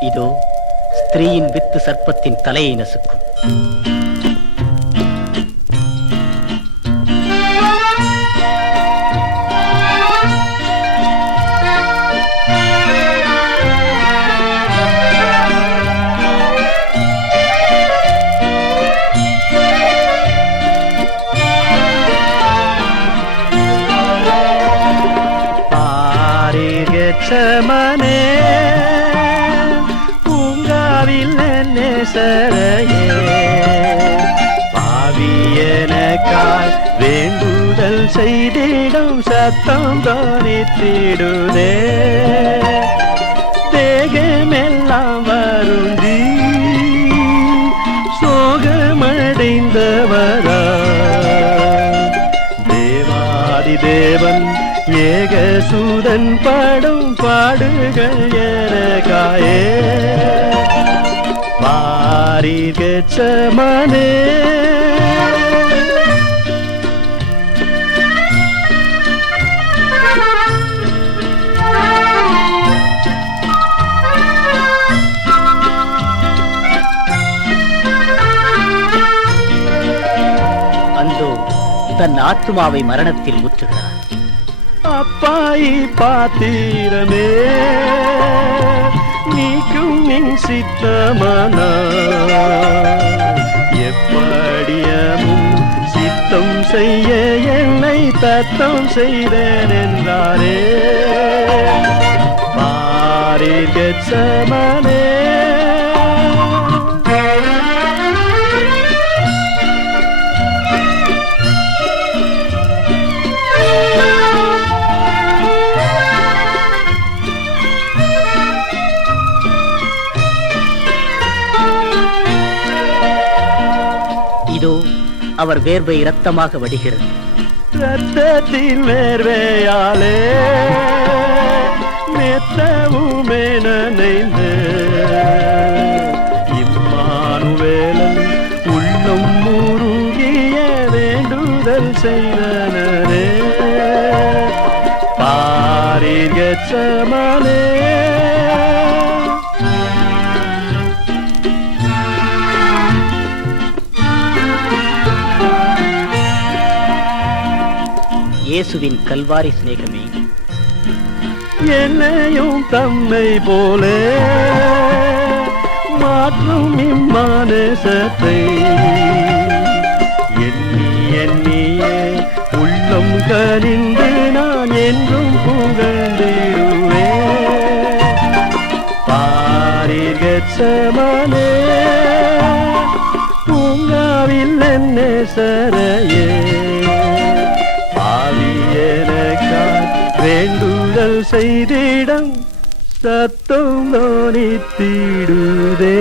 இதோ ஸ்திரீயின் வித்து சர்ப்பத்தின் தலையை நசுக்கும். மனே நேசரையே பாவியனக்காய் வேண்டுதல் செய்திடும் சத்தம் தோணித்திடுதே தேகமெல்லாம் வருந்தி சோகமடைந்தவரா. தேவாதி தேவன் ஏக சூதன் பாடும் பாடுகள் எனக்காயே பாரிகச்சமனே அந்தோ தன் ஆத்துமாவை மரணத்தில் ஊற்றுகிறார் அப்பாயி பாத்திரமே. சித்தமானா? எப்படியமும் சித்தம் செய்ய என்னை தத்தம் செய்தேன் என்றாரே பாரில் பாரிகச்சமனே இதோ அவர் வேர்வை இரத்தமாக வடிகிறது. ரத்தத்தின் வேர்வையாலே மெத்தவுமே நனைந்து இம்மானுவேலன் உள்ளம் முருகிய வேண்டுதல் செய்தனரே. பாரிகச்சமனே இயேசுவின் கல்வாரி சிநேகமே. என்னையும் தம்மை போலே மாற்றும் இம்மானேசத்தை எண்ணி எண்ணியே உள்ளம் கரிந்து நான் என்றும் புகழ்ந்திடுவே பாரிகச்சமனே பூங்காவில் என்ன சரையே. வேண்டுதல் செய்திடம் சத்தம் நோனித்திடுதே